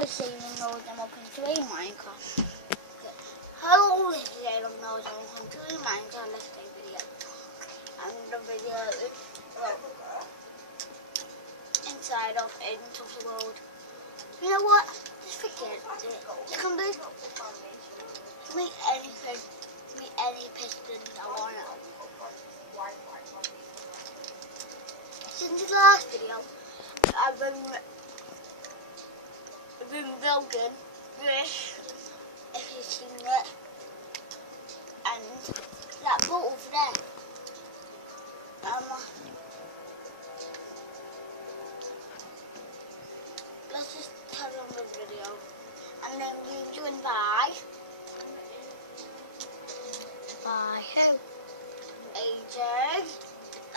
always say you know them up into a Minecraft. How always say you know them up into a Minecraft Let's Play video. And the video is inside of End of the World. You know what? Just forget it. You can make anything, make any piston I want to. Since the last video, I've been building this, if you've seen it, and that boat over there. Let's just carry on with the video, and then we join by who? AJ.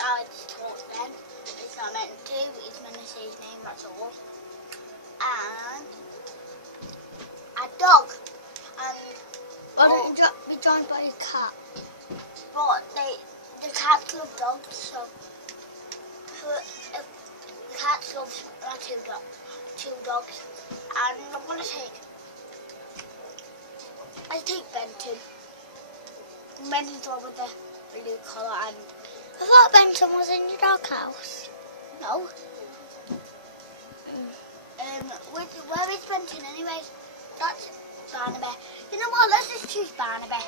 I just talked then. It's not meant to. It's meant to say his name. That's all. And a dog. And Why don't you be joined by a cat? but the cats love dogs, so cats love two dogs. And I'm gonna take Benton. Benton's one with the blue collar and I thought Benton was in your doghouse. no. Where is Benton anyway? That's Barnaby. You know what? Let's just choose Barnaby.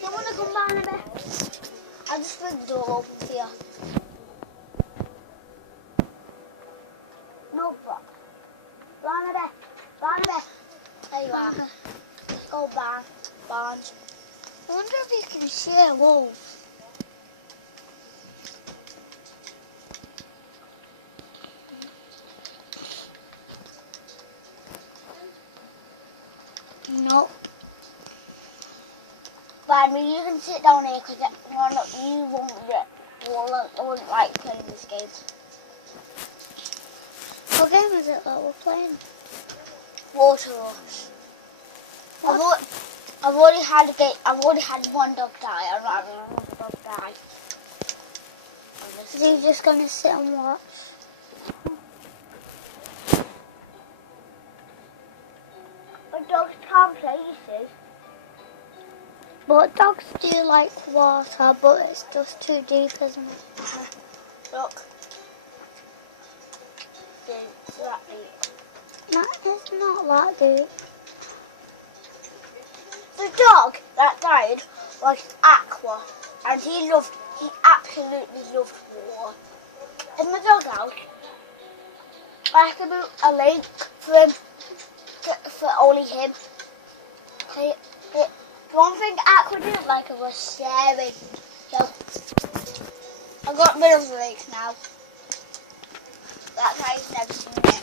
You want to come, Barnaby? I'll just leave the door open for you. No, Barnaby. Barnaby. There you are. Let's go, Barnes. I wonder if you can see a wolf. No. Barnaby, you can sit down here because you won't like playing this game. What game is it that we're playing? Water Rush. I've already had one dog die. I'm not having another dog die. Is he just going to sit and watch? But dogs can't play, you see. But dogs do like water, but it's just too deep, isn't it? Look. It's that deep. No, it's not that deep. The dog that died was Aqua, and he absolutely loved water. In the doghouse, I have to build a lake for him, for only him. The one thing Aqua didn't like was sharing. So, I got rid of the lake now. That's why he's never seen it.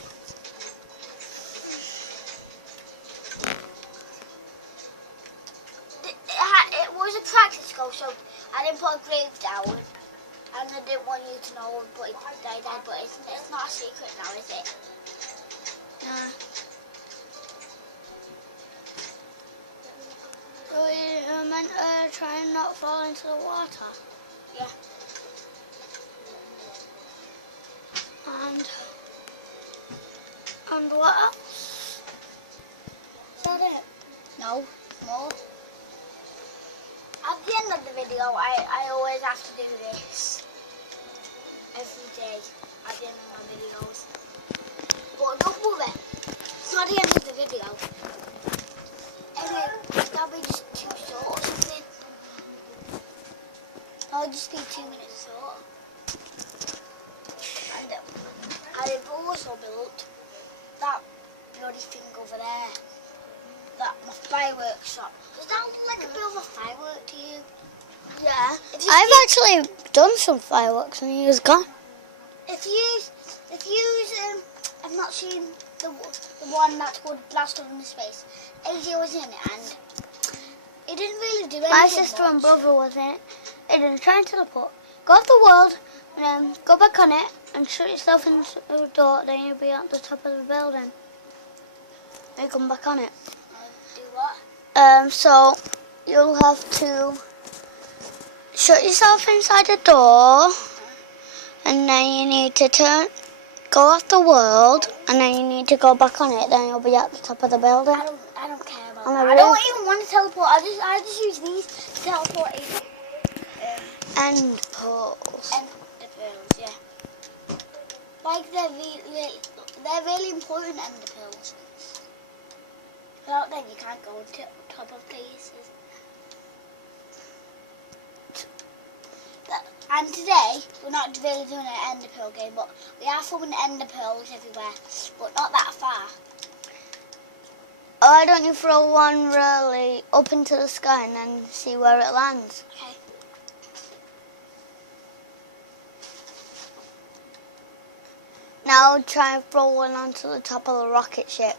It was a practice goal, so I didn't put a grave down, and I didn't want you to know, but it died. But it's not a secret now, is it? No. So we meant to try and not fall into the water. Yeah. And what else? Is that it? No, more. At the end of the video, I always have to do this every day at the end of my videos. But don't worry, it's not the end of the video. Anyway, that'll be just too short or something. I'll just be 2 minutes short. And I've also built that bloody thing over there. That my fireworks shop. Does that look like a bit of a firework to you? Yeah. I've actually done some fireworks and he was gone. If you have not seen the one that's called Blast Off in Space, AJ was in it and it didn't really do anything. My sister and brother was in it. They didn't try and teleport. Go off the world and then go back on it and shut yourself into the door, then you'll be at the top of the building. Then you come back on it. Do what? So you'll have to shut yourself inside the door And then you need to go off the world, and then you need to go back on it. Then you'll be at the top of the building. I don't care about On that. the I don't roof. even want to teleport. I just use these to teleport in. End pearls. And the pearls, yeah. Like they're really important ender pearls. Without them, you can't go to top of places. And today, we're not really doing an ender pearl game, but we are throwing ender pearls everywhere, but not that far. Why don't you throw one really up into the sky and then see where it lands? Okay. Now try and throw one onto the top of the rocket ship.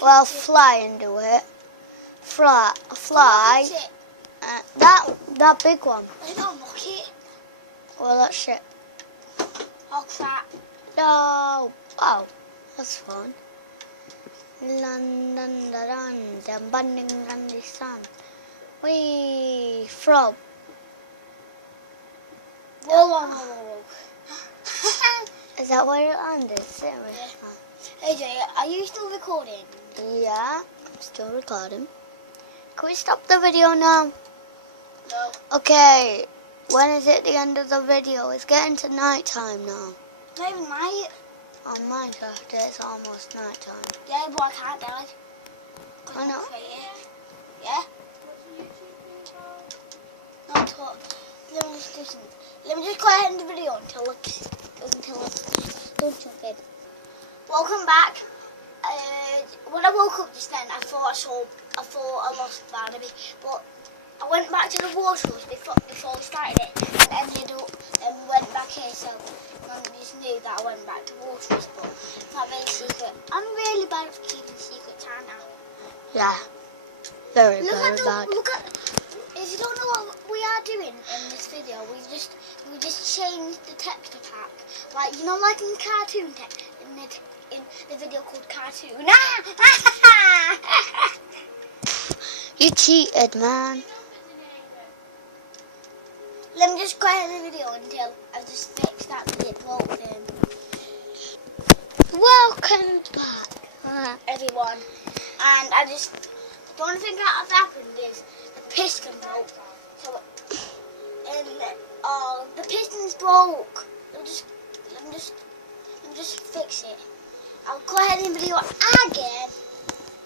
Oh, Well, fly and do it. Fly. Rocket. That big one. It's not a rocket. Well, that ship. Oh crap. No. Oh, that's fun. London, the bunding on the sun. We throw. Whoa. Is that where it landed? Seriously? AJ, are you still recording? Yeah, I'm still recording. Can we stop the video now? No. Okay, when is it the end of the video? It's getting to night time now. Not even night. On Minecraft, it's almost night time. Yeah, but I can't die. I know. Yeah? No, talk. Let me just do something. Let me just go ahead and end the video until it's don't jump in. Welcome back. When I woke up just then, I thought I lost Barnaby, but I went back to the waterhouse before we started it, and ended up and went back here. So I just knew that I went back to waterhouse, but it's not very secret. I'm really bad at keeping secrets, aren't I? Yeah, very Look bad. at. If you don't know what we are doing in this video, we just changed the texture pack, like like in cartoon text in the video called Cartoon. You cheated, man. Let me just go ahead in the video until I've just fixed that bit broken. Welcome back, Everyone. And the only thing that has happened is the piston broke. So, the piston's broke. Let me just fix it. I'll go ahead in the video again.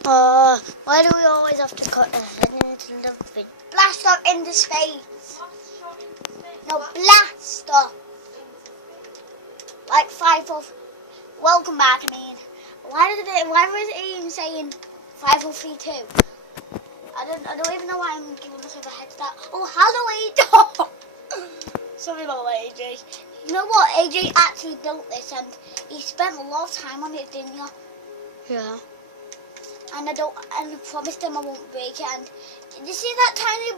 Why do we always have to cut the head into the video? Blast off into space. No, blast off. Like 5 of. Welcome back, I mean. Why was it even saying 5032? I don't even know why I'm giving myself a head start. Oh, hello, AJ. Sorry about that, AJ. You know what? AJ actually built this, and he spent a lot of time on it, didn't you? Yeah. And I promised him I won't break it. And did you see that tiny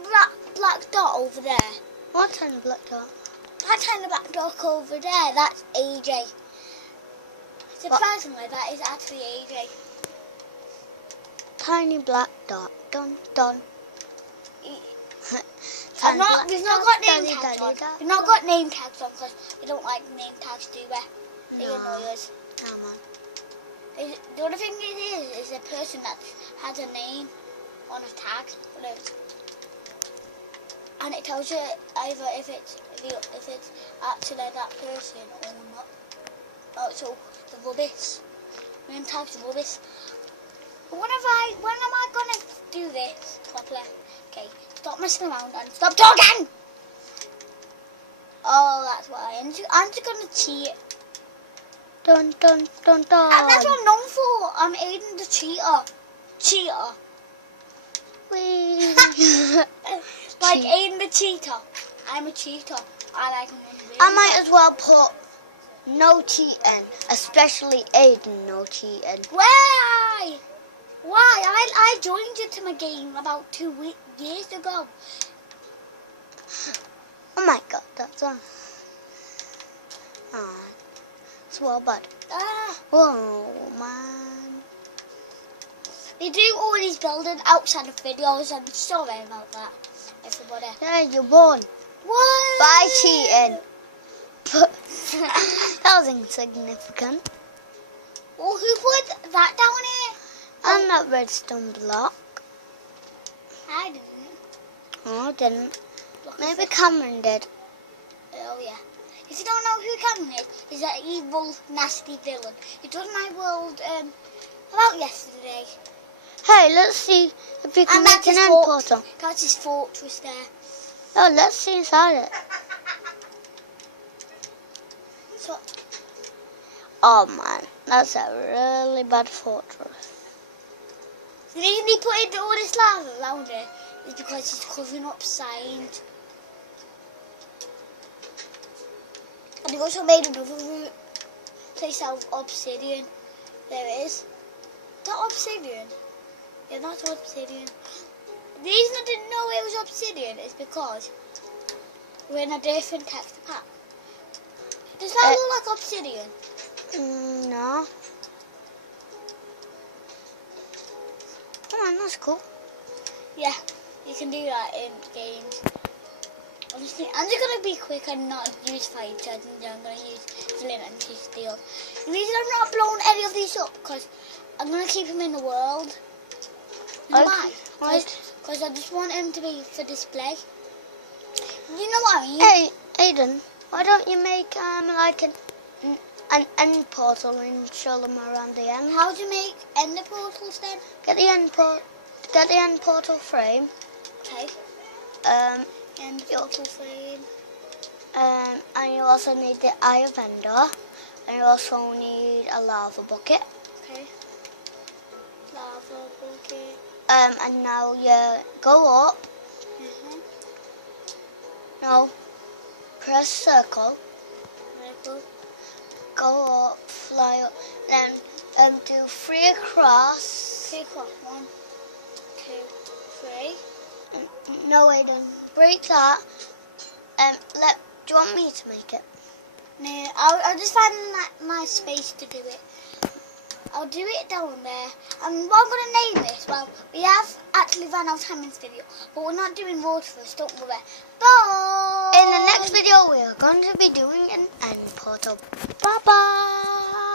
black dot over there? What tiny black dot? That tiny black dot over there, that's AJ. Surprisingly, that is actually AJ. Tiny black dot. Dun dun. We've not got name tags on. We've not got name tags on because we don't like name tags, do we? They annoy us. No, man. The other thing is a person that has a name on a tag. Look. And it tells you either if it's actually that person or not. Oh, so the rubbish. Name tags rubbish. When am I gonna do this properly? Okay, stop messing around and stop talking! Oh, that's why. I'm just gonna cheat. Dun dun dun dun. And that's what I'm known for. I'm Aiden the cheater. Cheater. Wee. Like Aiden the cheater. I'm a cheater. I might as well put no cheating, especially Aiden no cheating. Why? Why? I joined you to my game about 2 years ago. Oh my god, that's on. It's well bad. Whoa, man. They do all these building outside of videos. I'm sorry about that, everybody. Yeah, you won. What? By cheating. That was insignificant. Oh, who put that down here? And that redstone block. I didn't. Oh, I didn't. Look, Maybe it's- Cameron did. Oh, yeah. If you don't know who Cameron is, he's that evil, nasty villain. He took my world about yesterday. Hey, let's see if we can And make that's an his end fort- portal. That's his fortress there. Oh, let's see inside it. So, Oh man, that's a really bad fortress. the reason he put in all this lava around it is because he's covering up signs. And he also made another route. Place out obsidian. There it is. Is that obsidian? Yeah, that's obsidian. The reason I didn't know it was obsidian is because we're in a different texture pack. Does that look like obsidian? No. Come on, that's cool. Yeah, you can do that in games. Honestly, I'm just gonna be quick and not use fire charge, and I'm gonna use flint and steel. The reason I'm not blowing any of these up because I'm gonna keep him in the world. You know why? Right. Because I just want him to be for display. You know what I mean? Hey, Aiden, why don't you make like an end portal and show them around the end? How do you make ender portals then? Get the end portal frame. Okay. Ender Yo. portal frame. And you also need the Eye of Ender, and you also need a lava bucket. Okay. Lava bucket. And now you go up. No, press circle. Circle. Go up, fly up, then do 3 across. 3 across. 1, 2, 3. No, Aiden, break that. Do you want me to make it? No, I'll just find my space to do it. I'll do it down there. And what I'm going to name this, well, we have actually run out of time in this video, but we're not doing water for us, don't worry. Bye! In the next video, we are going to be doing an end portal. Bye-bye!